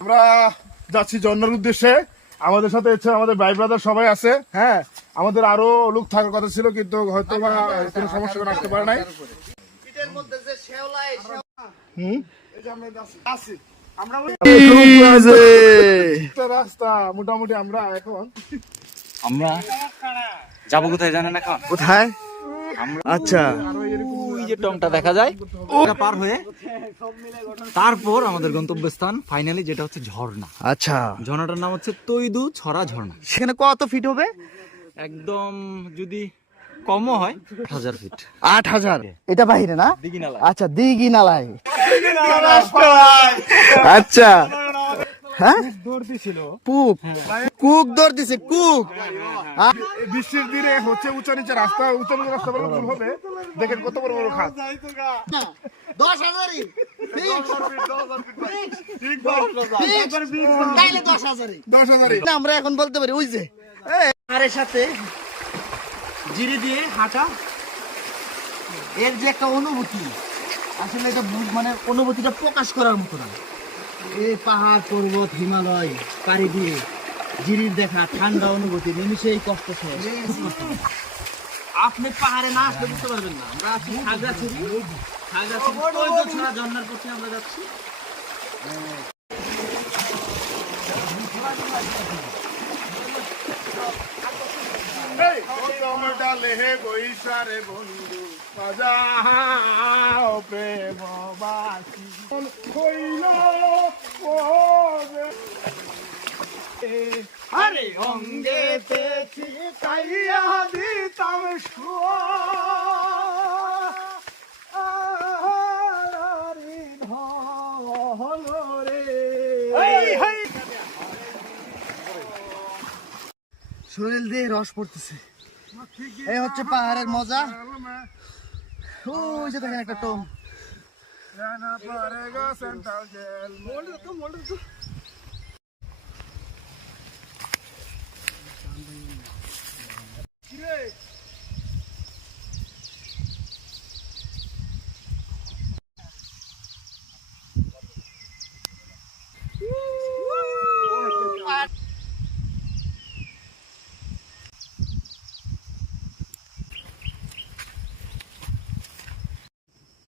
আমরা যাচ্ছি ঝর্ণার উদ্দেশ্যে। আমাদের সাথে হচ্ছে আমাদের ভাই ব্রাদার সবাই আছে। হ্যাঁ, আমাদের আরো লোক থাকার কথা ছিল, কিন্তু হয়তো কোনো সমস্যা করে আসতে পারে নাই। রাস্তা মোটামুটি আমরা এখন যাবো কোথায় জানেন এখন? কোথায়? আচ্ছা, ওই যে টংটা দেখা যায়, ওটা পার হয়ে তারপর আমাদের গন্তব্যস্থান ফাইনালি, যেটা হচ্ছে ঝর্ণা। আচ্ছা, ঝর্ণাটার নাম হচ্ছে তৈদু ছড়া ঝর্ণা। সেখানে কত ফিট হবে? একদম যদি কমও হয় 1000 ফিট। 8000। এটা বাহিরে না? দিঘিনালা। আচ্ছা, দিঘি নালায়। আচ্ছা, হ্যাঁ, কুক দৌড় দিছে, কুক। বৃষ্টির দিনে হচ্ছে উঁচা নিচে রাস্তা, উঁচা নিচে রাস্তা বলে ভুল হবে। দেখেন কত বড় বড় খাত। 10,000 আমরা এখন বলতে পারি ওই যে আরের সাথে জিরে দিয়ে হাঁটা, এর যে একটা অনুভূতি, আসলে এটা মানে অনুভূতিটা প্রকাশ করার মতো না। এই পাহাড় পর্বত হিমালয় পাড়ি দিয়ে জিরির দেখা ঠান্ডা অনুভূতি নিমিশে এই কষ্ট শেষ। আপনি পাহাড়ে না আসলে বুঝতে পারবেন না। আমরা আছি খাগড়াছড়ি ছড়া ঝর্ণার পথে আমরা যাচ্ছি। আরে অঙ্গে পেছি কাইয়া দিতাম শরীর দিয়ে রস পড়তেছে। এই হচ্ছে পাহাড়ের মজা। ওই যে দেখেন একটা টোম।